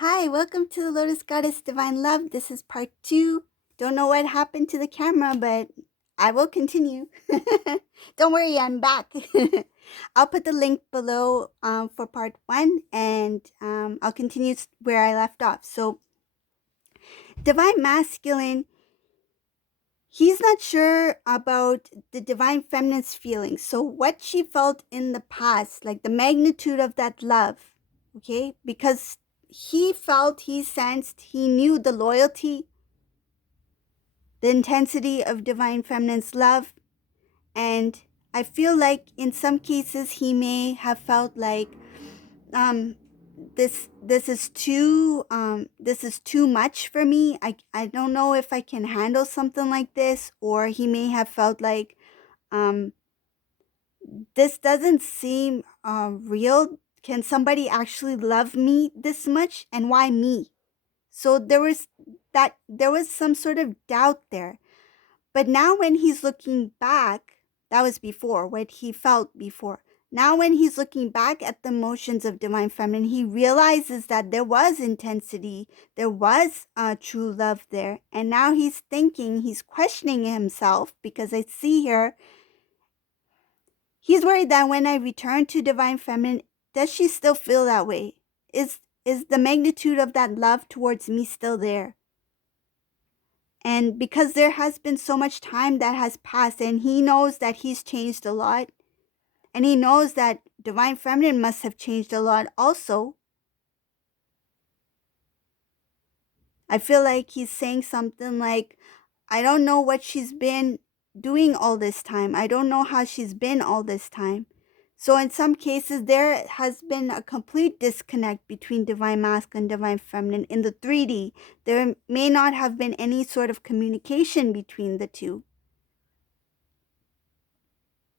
Hi, welcome to the Lotus Goddess Divine Love. This is part 2. Don't know what happened to the camera, but I will continue. Don't worry, I'm back. I'll put the link below for part 1 and I'll continue where I left off. So, Divine Masculine, he's not sure about the Divine Feminine's feelings. So, what she felt in the past, like the magnitude of that love, okay? Because he felt, he sensed, he knew the loyalty, the intensity of Divine Feminine's love. And I feel like in some cases he may have felt like this is too much for me. I don't know if I can handle something like this. Or he may have felt like um, this doesn't seem real. Can somebody actually love me this much, and why me? So there was some sort of doubt there. But now when he's looking back, that was before, what he felt before. Now when he's looking back at the emotions of Divine Feminine, he realizes that there was intensity, there was true love there. And now he's thinking, he's questioning himself, because I see here, he's worried that when I return to Divine Feminine, does she still feel that way? Is the magnitude of that love towards me still there? And because there has been so much time that has passed, and he knows that he's changed a lot, and he knows that Divine Feminine must have changed a lot also, I feel like he's saying something like, I don't know what she's been doing all this time. I don't know how she's been all this time. So in some cases, there has been a complete disconnect between Divine Masculine and Divine Feminine. In the 3D, there may not have been any sort of communication between the two.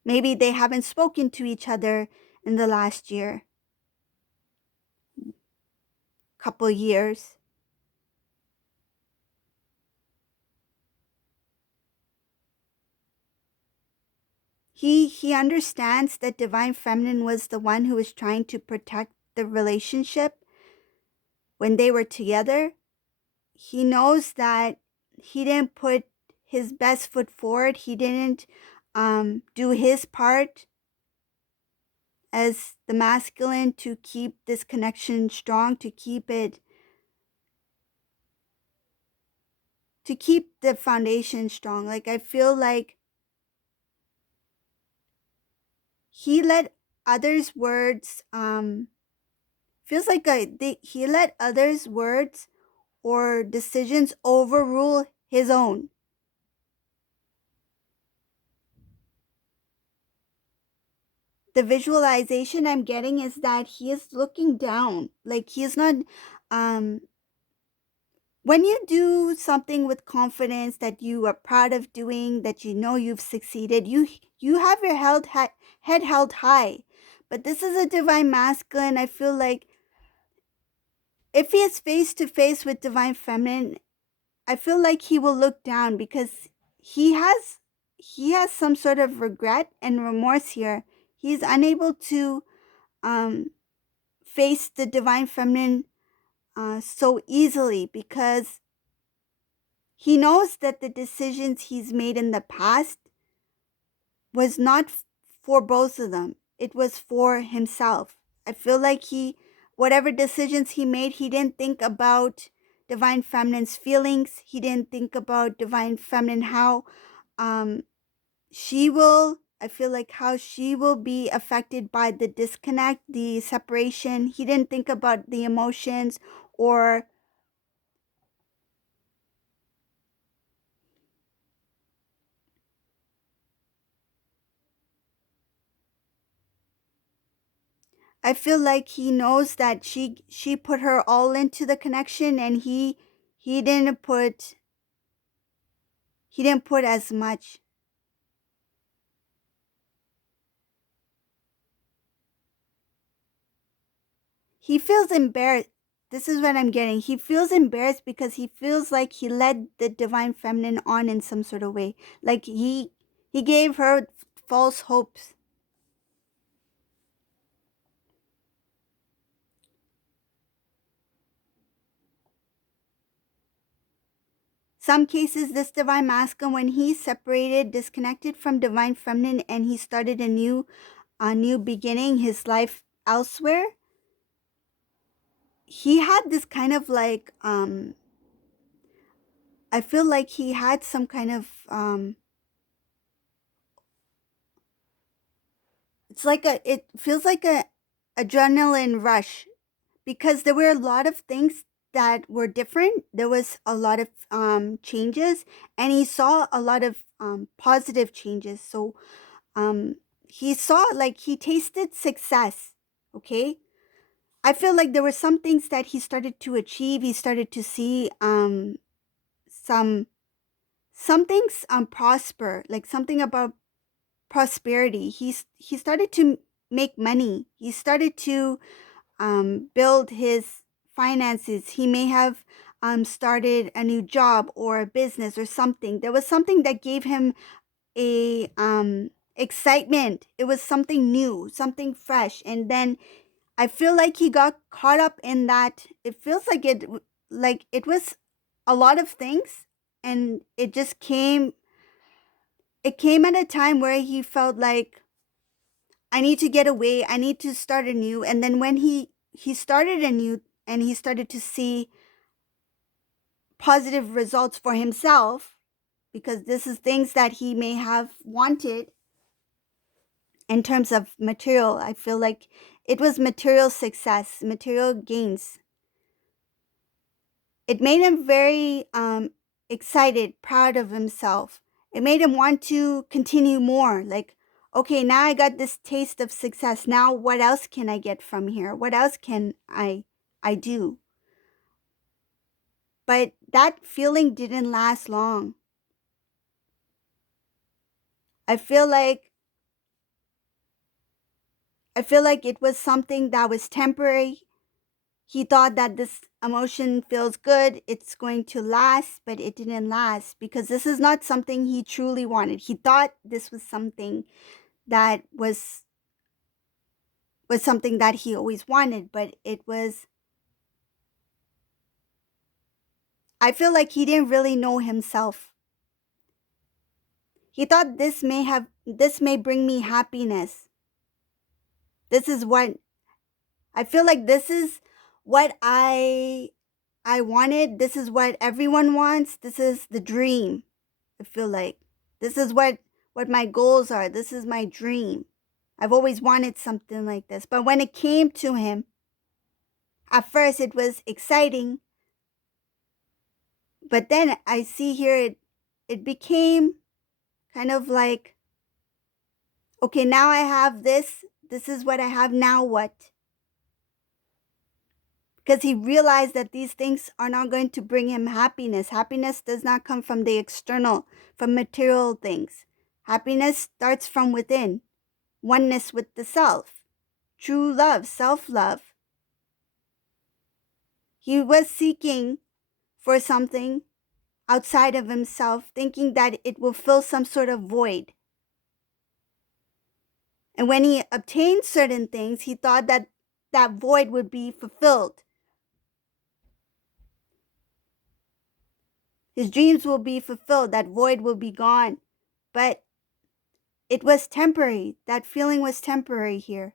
Maybe they haven't spoken to each other in the last year, couple years. He understands that Divine Feminine was the one who was trying to protect the relationship when they were together. He knows that he didn't put his best foot forward. He didn't do his part as the masculine to keep this connection strong, to keep the foundation strong. Like, I feel like he let others' words feels like he let others' words or decisions overrule his own. The visualization I'm getting is that he is looking down. Like, he is not um when you do something with confidence that you are proud of doing, that you know you've succeeded, you have your head held high. But this is a Divine Masculine. I feel like if he is face to face with Divine Feminine, I feel like he will look down, because he has some sort of regret and remorse here. He's unable to um, face the Divine Feminine so easily, because he knows that the decisions he's made in the past was not for both of them. It was for himself. I feel like whatever decisions he made, he didn't think about Divine Feminine's feelings. He didn't think about Divine Feminine, how um, I feel like how she will be affected by the disconnect, the separation. He didn't think about the emotions, or I feel like he knows that she put her all into the connection, and he didn't put as much. He feels embarrassed. This is what I'm getting. He feels embarrassed because he feels like he led the Divine Feminine on in some sort of way. Like he gave her false hopes. Some cases, this divine masculine, when he separated, disconnected from divine feminine, and he started a new beginning, his life elsewhere, he had this kind of like, I feel like he had some kind of, it feels like a adrenaline rush, because there were a lot of things that were different. There was a lot of changes, and he saw a lot of positive changes. So um, he saw, like, he tasted success. Okay, I feel like there were some things that he started to achieve. He started to see some some things prosper, like something about prosperity. He started to make money. He started to build his finances. He may have started a new job or a business or something. There was something that gave him a excitement. It was something new, something fresh. And then I feel like he got caught up in that. It feels like it was a lot of things, and it came at a time where he felt like, I need to get away. I need to start anew. And then when he started anew, and he started to see positive results for himself, because this is things that he may have wanted in terms of material. I feel like it was material success, material gains. It made him very excited, proud of himself. It made him want to continue more. Like, okay, now I got this taste of success. Now what else can I get from here? What else can I do? But that feeling didn't last long. I feel like I feel like it was something that was temporary. He thought that this emotion feels good, it's going to last, but it didn't last, because this is not something he truly wanted. He thought this was something that was something that he always wanted, but it was, I feel like he didn't really know himself. He thought this may bring me happiness. This is what I feel like, this is what I wanted. This is what everyone wants. This is the dream. I feel like this is what my goals are. This is my dream. I've always wanted something like this. But when it came to him, at first it was exciting, but then I see here it became kind of like, okay, now I have this. This is what I have, now what? Because he realized that these things are not going to bring him happiness. Happiness does not come from the external, from material things. Happiness starts from within, oneness with the self, true love, self-love. He was seeking for something outside of himself, thinking that it will fill some sort of void. And when he obtained certain things, he thought that that void would be fulfilled. His dreams will be fulfilled, that void will be gone. But it was temporary. That feeling was temporary here.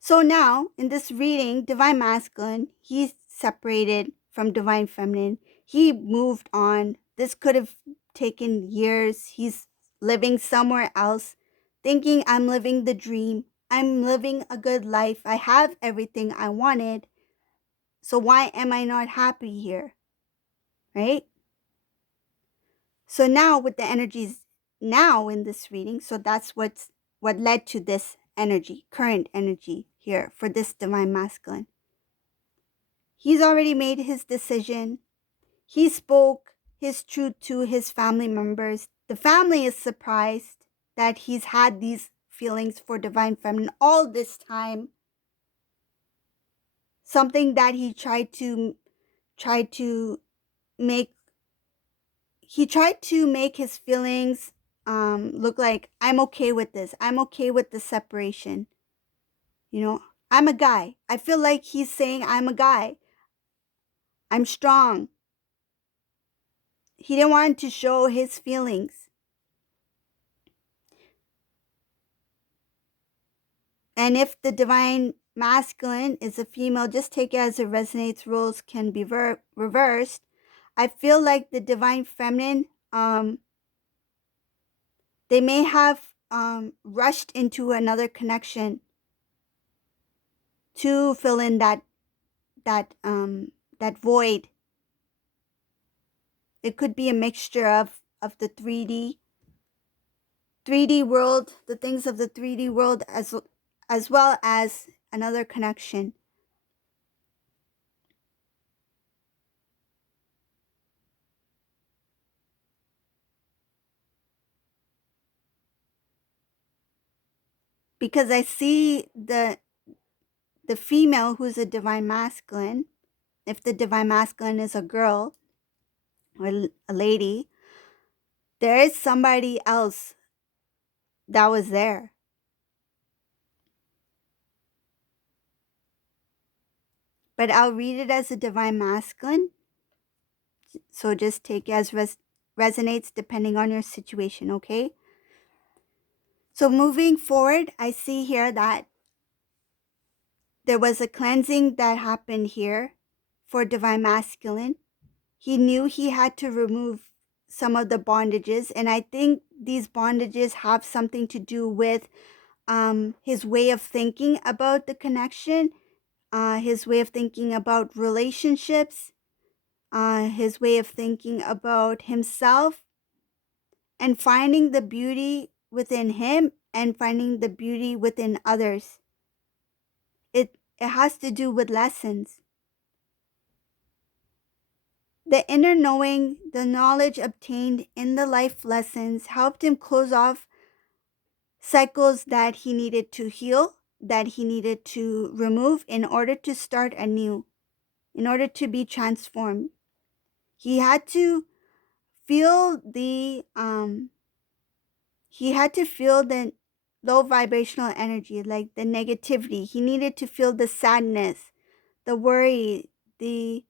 So now, in this reading, Divine Masculine, he's separated from Divine Feminine. He moved on. This could have taken years. He's living somewhere else, thinking, I'm living the dream. I'm living a good life. I have everything I wanted. So why am I not happy here? Right? So now with the energies now in this reading, so that's what led to this energy, current energy here for this Divine Masculine. He's already made his decision. He spoke his truth to his family members. The family is surprised that he's had these feelings for Divine Feminine all this time. Something that he tried to make his feelings look like, I'm okay with this. I'm okay with the separation. You know, I'm a guy. I feel like he's saying, I'm a guy. I'm strong. He didn't want to show his feelings. And if the divine masculine is a female, just take it as it resonates, roles can be reversed. I feel like the divine feminine, they may have rushed into another connection to fill in that void. It could be a mixture of the 3D world, the things of the 3D world, as well as another connection. Because I see the female who's a divine masculine, if the divine masculine is a girl or a lady, there is somebody else that was there. But I'll read it as a divine masculine. So just take it as resonates depending on your situation, okay? So moving forward, I see here that there was a cleansing that happened here for divine masculine. He knew he had to remove some of the bondages, and I think these bondages have something to do with his way of thinking about the connection, his way of thinking about relationships, his way of thinking about himself, and finding the beauty within him and finding the beauty within others. It has to do with lessons. The inner knowing, the knowledge obtained in the life lessons helped him close off cycles that he needed to heal, that he needed to remove in order to start anew, in order to be transformed. He had to feel the low vibrational energy, like the negativity. He needed to feel the sadness, the worry, the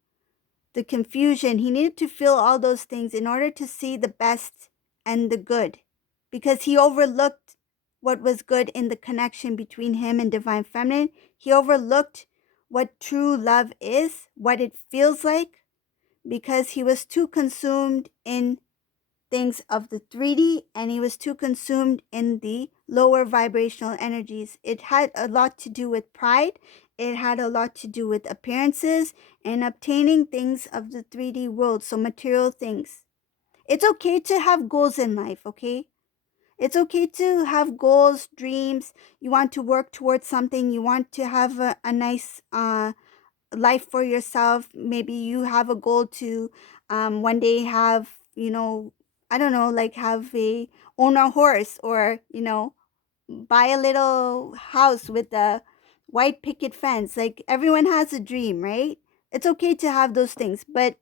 confusion. He needed to feel all those things in order to see the best and the good, because he overlooked what was good in the connection between him and divine feminine. He overlooked what true love is, what it feels like, because he was too consumed in things of the 3D and he was too consumed in the lower vibrational energies. It had a lot to do with pride. It had a lot to do with appearances and obtaining things of the 3D world, so material things. It's okay to have goals in life, okay? It's okay to have goals, dreams. You want to work towards something. You want to have a nice life for yourself. Maybe you have a goal to one day have, I don't know, like own a horse, or, buy a little house with a white picket fence. Like, everyone has a dream, right? It's okay to have those things, but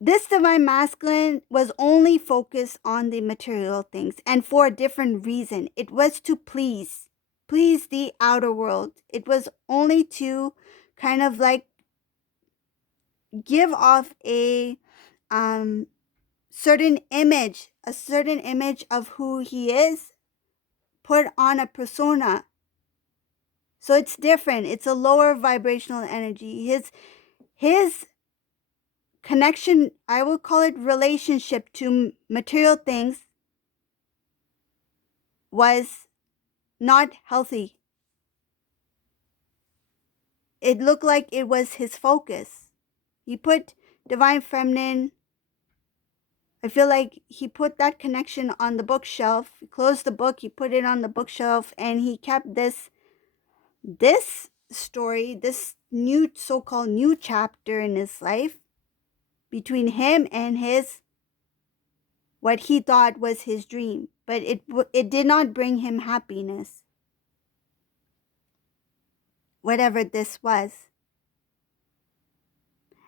this divine masculine was only focused on the material things, and for a different reason. It was to please the outer world. It was only to kind of like give off a certain image, of who he is, put on a persona. So it's different. It's a lower vibrational energy. His connection, I will call it relationship to material things, was not healthy. It looked like it was his focus. He put divine feminine, I feel like he put that connection on the bookshelf. He closed the book, he put it on the bookshelf, and he kept this story, this new so-called new chapter in his life between him and his what he thought was his dream, but it did not bring him happiness, whatever this was.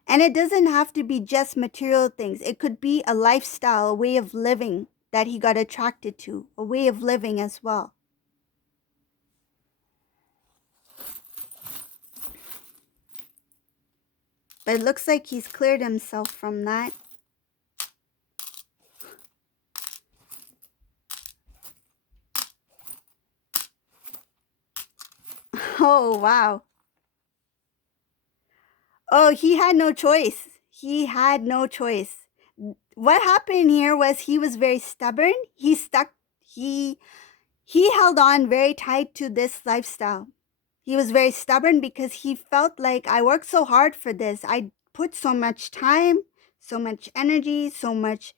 And it doesn't have to be just material things. It could be a lifestyle, a way of living that he got attracted to, a way of living as well. But it looks like he's cleared himself from that. Oh, wow. Oh, he had no choice. He had no choice. What happened here was he was very stubborn. He stuck, he held on very tight to this lifestyle. He was very stubborn because he felt like I worked so hard for this. I put so much time, so much energy, so much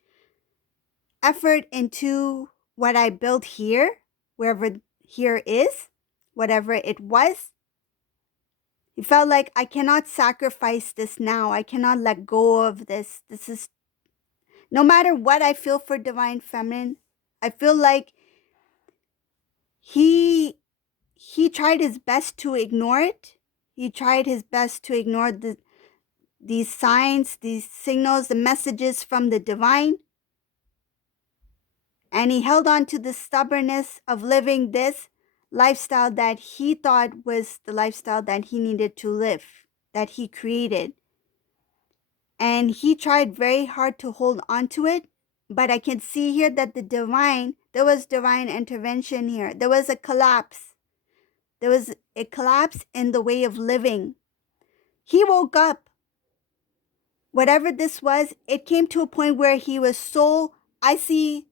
effort into what I built here, wherever here is, whatever it was. He felt like I cannot sacrifice this now. I cannot let go of this. This is no matter what I feel for divine feminine. I feel like he tried his best to ignore it. He tried his best to ignore these signs, these signals, the messages from the divine. And he held on to the stubbornness of living this lifestyle that he thought was the lifestyle that he needed to live, that he created. And he tried very hard to hold on to it. But I can see here that there was divine intervention here. There was a collapse. There was a collapse in the way of living. He woke up. Whatever this was, it came to a point where he was so, I see,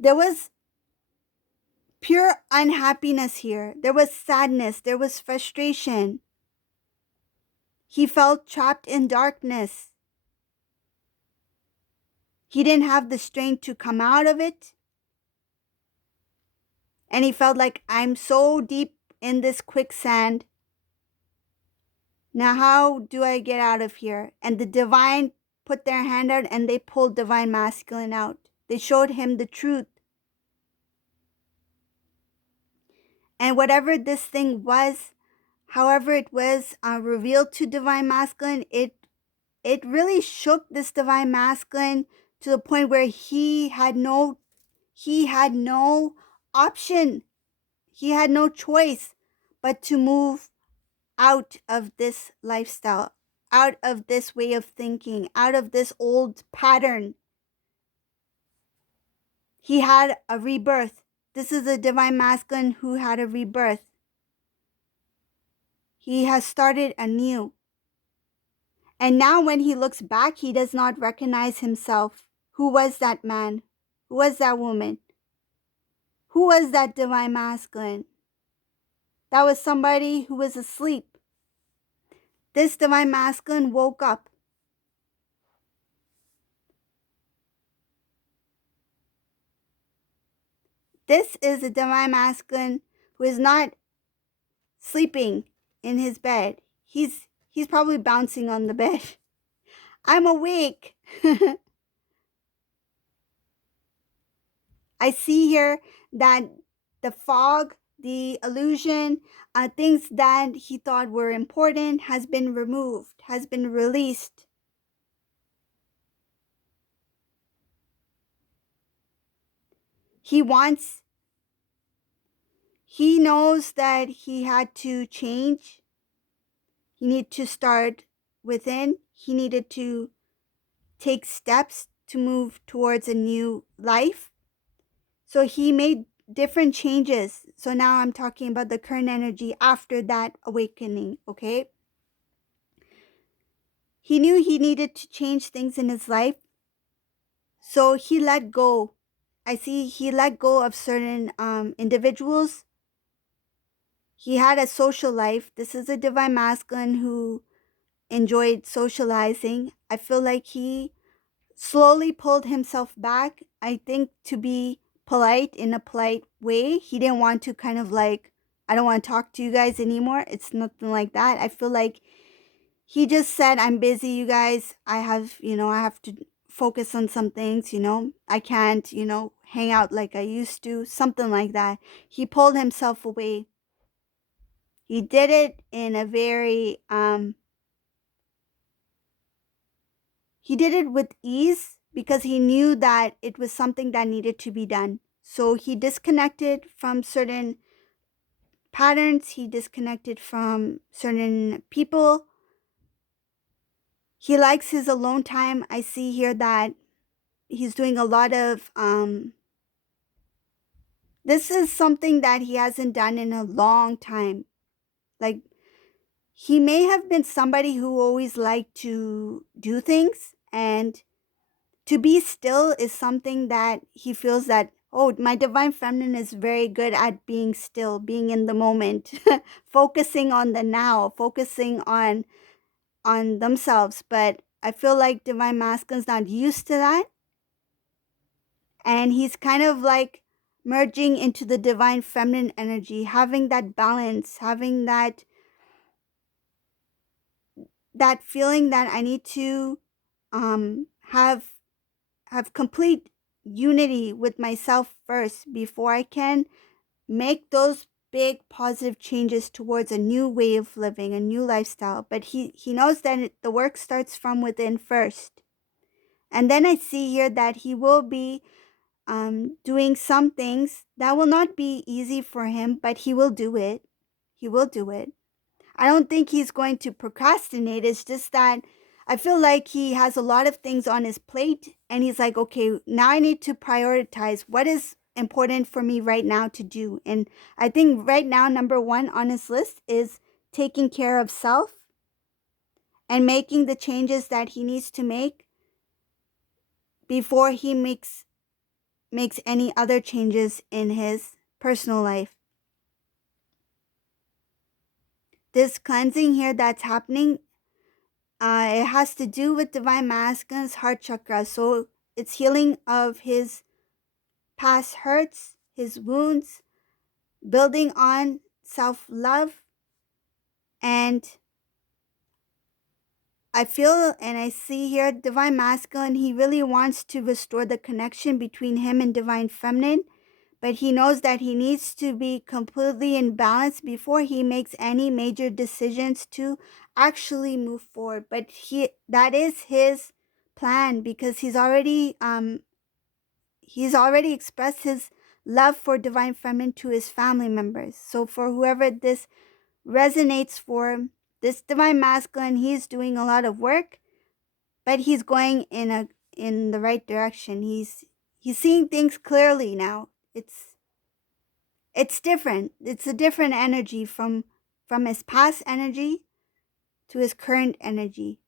there was pure unhappiness here. There was sadness. There was frustration. He felt trapped in darkness. He didn't have the strength to come out of it. And he felt like, I'm so deep in this quicksand. Now, how do I get out of here? And the divine put their hand out and they pulled divine masculine out. They showed him the truth. And whatever this thing was, however it was revealed to divine masculine, it really shook this divine masculine to the point where he had no option. He had no choice but to move out of this lifestyle, out of this way of thinking, out of this old pattern. He had a rebirth. This is a divine masculine who had a rebirth. He has started anew. And now when he looks back, he does not recognize himself. Who was that man? Who was that woman? Who was that divine masculine? That was somebody who was asleep. This divine masculine woke up. This is a divine masculine who is not sleeping in his bed. He's probably bouncing on the bed. I'm awake. I see here that the fog, the illusion, things that he thought were important has been removed, has been released. He knows that he had to change. He needed to start within. He needed to take steps to move towards a new life. So he made different changes. So now I'm talking about the current energy after that awakening, okay? He knew he needed to change things in his life. So he let go. I see he let go of certain individuals. He had a social life. This is a divine masculine who enjoyed socializing. I feel like he slowly pulled himself back, I think, to be polite in a polite way. He didn't want to kind of like, I don't want to talk to you guys anymore. It's nothing like that. I feel like he just said, I'm busy, you guys. I have to focus on some things, I can't, hang out like I used to, something like that. He pulled himself away. He did it in a very, he did it with ease because he knew that it was something that needed to be done. So he disconnected from certain patterns. He disconnected from certain people. He likes his alone time. I see here that he's doing a lot of this is something that he hasn't done in a long time. Like, he may have been somebody who always liked to do things, and to be still is something that he feels that, oh, my divine feminine is very good at being still, being in the moment, focusing on the now, focusing on themselves. But I feel like divine masculine's not used to that, and he's kind of like merging into the divine feminine energy, having that balance, having that feeling that I need to have complete unity with myself first before I can make those big positive changes towards a new way of living, a new lifestyle. But he knows that the work starts from within first. And then I see here that he will be doing some things that will not be easy for him, but he will do it. He will do it. I don't think he's going to procrastinate. It's just that I feel like he has a lot of things on his plate, and he's like, okay, now I need to prioritize what is important for me right now to do. And I think right now, number one on his list is taking care of self and making the changes that he needs to make before he makes any other changes in his personal life. This cleansing here that's happening, it has to do with divine masculine's heart chakra. So it's healing of his past hurts, his wounds, building on self-love. And I feel and I see here divine masculine, he really wants to restore the connection between him and divine feminine, but he knows that he needs to be completely in balance before he makes any major decisions to actually move forward. But that is his plan, because he's already expressed his love for divine feminine to his family members. So for whoever this resonates for, this divine masculine, he's doing a lot of work, but he's going in the right direction. He's seeing things clearly now. It's different. It's a different energy from his past energy to his current energy.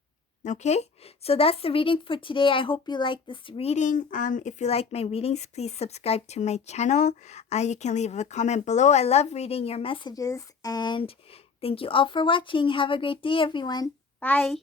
Okay, so that's the reading for today. I hope you like this reading. If you like my readings, please subscribe to my channel. You can leave a comment below. I love reading your messages, and thank you all for watching. Have a great day, everyone. Bye.